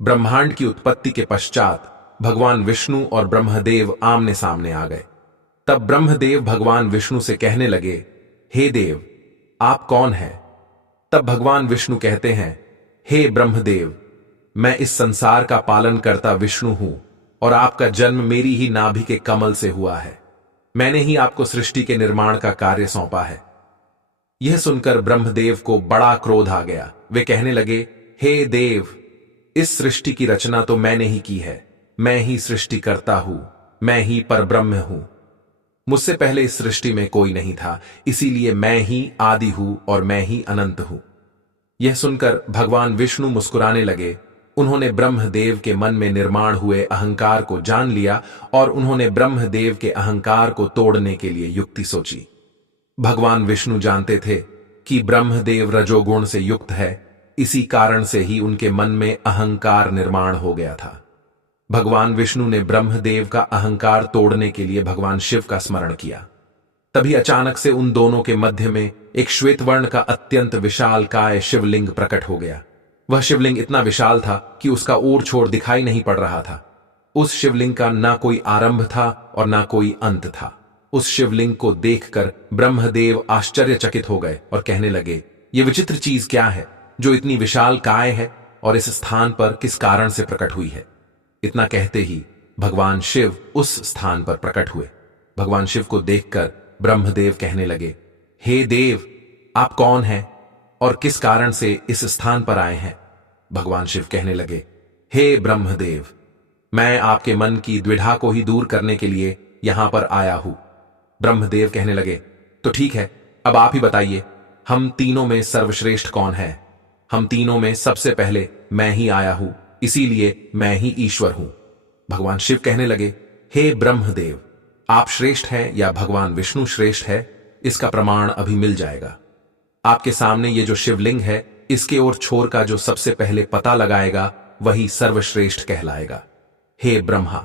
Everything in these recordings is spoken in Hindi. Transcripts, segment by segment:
ब्रह्मांड की उत्पत्ति के पश्चात भगवान विष्णु और ब्रह्मदेव आमने सामने आ गए। तब ब्रह्मदेव भगवान विष्णु से कहने लगे, हे देव, आप कौन हैं? तब भगवान विष्णु कहते हैं, हे ब्रह्मदेव, मैं इस संसार का पालन करता विष्णु हूं और आपका जन्म मेरी ही नाभि के कमल से हुआ है। मैंने ही आपको सृष्टि के निर्माण का कार्य सौंपा है। यह सुनकर ब्रह्मदेव को बड़ा क्रोध आ गया। वे कहने लगे, हे देव, इस सृष्टि की रचना तो मैंने ही की है। मैं ही सृष्टि करता हूं, मैं ही परब्रह्म हूं। मुझसे पहले इस सृष्टि में कोई नहीं था, इसीलिए मैं ही आदि हूं और मैं ही अनंत हूं। यह सुनकर भगवान विष्णु मुस्कुराने लगे। उन्होंने ब्रह्मदेव के मन में निर्माण हुए अहंकार को जान लिया और उन्होंने ब्रह्मदेव के अहंकार को तोड़ने के लिए युक्ति सोची। भगवान विष्णु जानते थे कि ब्रह्मदेव रजोगुण से युक्त है, इसी कारण से ही उनके मन में अहंकार निर्माण हो गया था। भगवान विष्णु ने ब्रह्मदेव का अहंकार तोड़ने के लिए भगवान शिव का स्मरण किया। तभी अचानक से उन दोनों के मध्य में एक श्वेत वर्ण का अत्यंत विशालकाय शिवलिंग प्रकट हो गया। वह शिवलिंग इतना विशाल था कि उसका ओर छोर दिखाई नहीं पड़ रहा था। उस शिवलिंग का ना कोई आरंभ था और ना कोई अंत था। उस शिवलिंग को देखकर ब्रह्मदेव आश्चर्यचकित हो गए और कहने लगे, ये विचित्र चीज क्या है जो इतनी विशाल काय है और इस स्थान पर किस कारण से प्रकट हुई है? इतना कहते ही भगवान शिव उस स्थान पर प्रकट हुए। भगवान शिव को देखकर ब्रह्मदेव कहने लगे, हे देव, आप कौन हैं और किस कारण से इस स्थान पर आए हैं? भगवान शिव कहने लगे, हे ब्रह्मदेव, मैं आपके मन की द्विधा को ही दूर करने के लिए यहां पर आया हूं। ब्रह्मदेव कहने लगे, तो ठीक है, अब आप ही बताइए, हम तीनों में सर्वश्रेष्ठ कौन है? हम तीनों में सबसे पहले मैं ही आया हूं, इसीलिए मैं ही ईश्वर हूं। भगवान शिव कहने लगे, हे ब्रह्मदेव, आप श्रेष्ठ हैं या भगवान विष्णु श्रेष्ठ है, इसका प्रमाण अभी मिल जाएगा। आपके सामने ये जो शिवलिंग है, इसके ओर छोर का जो सबसे पहले पता लगाएगा वही सर्वश्रेष्ठ कहलाएगा। हे ब्रह्मा,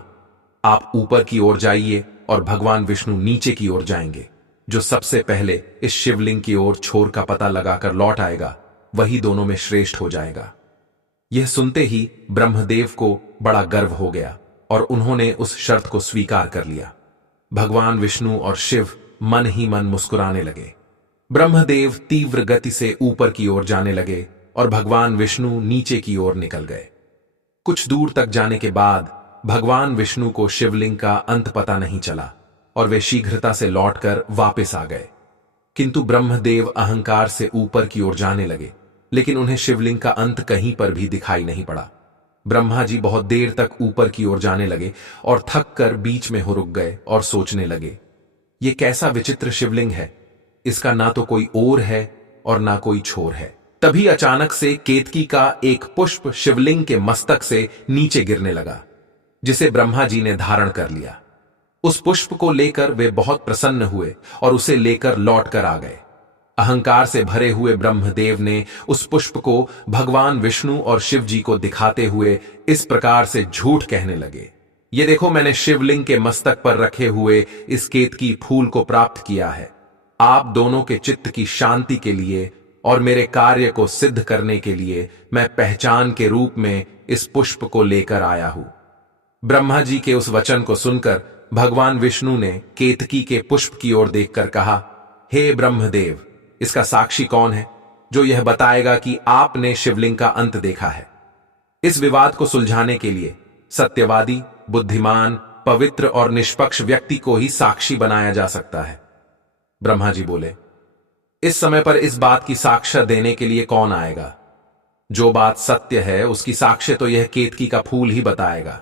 आप ऊपर की ओर जाइए और भगवान विष्णु नीचे की ओर जाएंगे। जो सबसे पहले इस शिवलिंग की ओर छोर का पता लगाकर लौट आएगा वही दोनों में श्रेष्ठ हो जाएगा। यह सुनते ही ब्रह्मदेव को बड़ा गर्व हो गया और उन्होंने उस शर्त को स्वीकार कर लिया। भगवान विष्णु और शिव मन ही मन मुस्कुराने लगे। ब्रह्मदेव तीव्र गति से ऊपर की ओर जाने लगे और भगवान विष्णु नीचे की ओर निकल गए। कुछ दूर तक जाने के बाद भगवान विष्णु को शिवलिंग का अंत पता नहीं चला और वे शीघ्रता से लौटकर वापस आ गए। किंतु ब्रह्मदेव अहंकार से ऊपर की ओर जाने लगे, लेकिन उन्हें शिवलिंग का अंत कहीं पर भी दिखाई नहीं पड़ा। ब्रह्मा जी बहुत देर तक ऊपर की ओर जाने लगे और थक कर बीच में हो रुक गए और सोचने लगे, ये कैसा विचित्र शिवलिंग है, इसका ना तो कोई ओर है और ना कोई छोर है। तभी अचानक से केतकी का एक पुष्प शिवलिंग के मस्तक से नीचे गिरने लगा, जिसे ब्रह्मा जी ने धारण कर लिया। उस पुष्प को लेकर वे बहुत प्रसन्न हुए और उसे लेकर लौट कर आ गए। अहंकार से भरे हुए ब्रह्मदेव ने उस पुष्प को भगवान विष्णु और शिव जी को दिखाते हुए इस प्रकार से झूठ कहने लगे, ये देखो, मैंने शिवलिंग के मस्तक पर रखे हुए इस केतकी फूल को प्राप्त किया है। आप दोनों के चित्त की शांति के लिए और मेरे कार्य को सिद्ध करने के लिए मैं पहचान के रूप में इस पुष्प को लेकर आया हूं। ब्रह्मा जी के उस वचन को सुनकर भगवान विष्णु ने केतकी के पुष्प की ओर देखकर कहा, हे ब्रह्मदेव, इसका साक्षी कौन है जो यह बताएगा कि आपने शिवलिंग का अंत देखा है? इस विवाद को सुलझाने के लिए सत्यवादी, बुद्धिमान, पवित्र और निष्पक्ष व्यक्ति को ही साक्षी बनाया जा सकता है। ब्रह्मा जी बोले, इस समय पर इस बात की साक्ष्य देने के लिए कौन आएगा? जो बात सत्य है उसकी साक्ष्य तो यह केतकी का फूल ही बताएगा।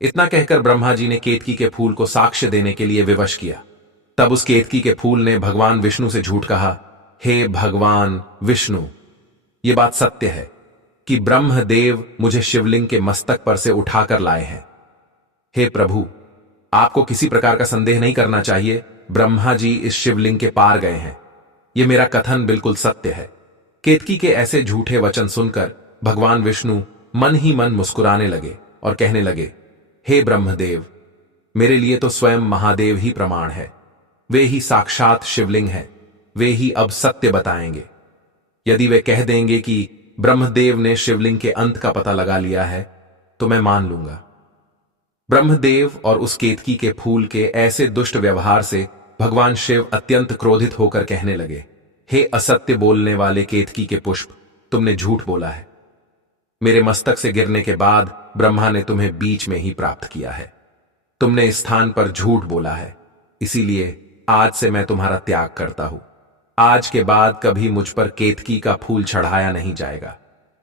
इतना कहकर ब्रह्मा जी ने केतकी के फूल को साक्ष्य देने के लिए विवश किया। तब उस केतकी के फूल ने भगवान विष्णु से झूठ कहा, हे भगवान विष्णु, ये बात सत्य है कि ब्रह्मदेव मुझे शिवलिंग के मस्तक पर से उठाकर लाए हैं। हे प्रभु, आपको किसी प्रकार का संदेह नहीं करना चाहिए, ब्रह्मा जी इस शिवलिंग के पार गए हैं। यह मेरा कथन बिल्कुल सत्य है। केतकी के ऐसे झूठे वचन सुनकर भगवान विष्णु मन ही मन मुस्कुराने लगे और कहने लगे, हे ब्रह्मदेव, मेरे लिए तो स्वयं महादेव ही प्रमाण है। वे ही साक्षात शिवलिंग हैं, वे ही अब सत्य बताएंगे। यदि वे कह देंगे कि ब्रह्मदेव ने शिवलिंग के अंत का पता लगा लिया है तो मैं मान लूंगा। ब्रह्मदेव और उस केतकी के फूल के ऐसे दुष्ट व्यवहार से भगवान शिव अत्यंत क्रोधित होकर कहने लगे, हे असत्य बोलने वाले केतकी के पुष्प, तुमने झूठ बोला है। मेरे मस्तक से गिरने के बाद ब्रह्मा ने तुम्हें बीच में ही प्राप्त किया है। तुमने इस स्थान पर झूठ बोला है, इसीलिए आज से मैं तुम्हारा त्याग करता हूं। आज के बाद कभी मुझ पर केतकी का फूल चढ़ाया नहीं जाएगा।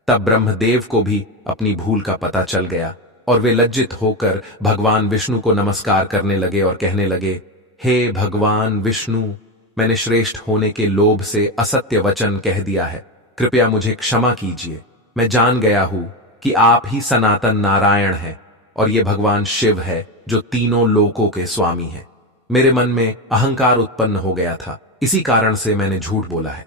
तब ब्रह्मदेव को भी अपनी भूल का पता चल गया और वे लज्जित होकर भगवान विष्णु को नमस्कार करने लगे और कहने लगे, हे भगवान विष्णु, मैंने श्रेष्ठ होने के लोभ से असत्य वचन कह दिया है, कृपया मुझे क्षमा कीजिए। मैं जान गया हूं कि आप ही सनातन नारायण हैं और ये भगवान शिव है जो तीनों लोकों के स्वामी हैं। मेरे मन में अहंकार उत्पन्न हो गया था, इसी कारण से मैंने झूठ बोला है।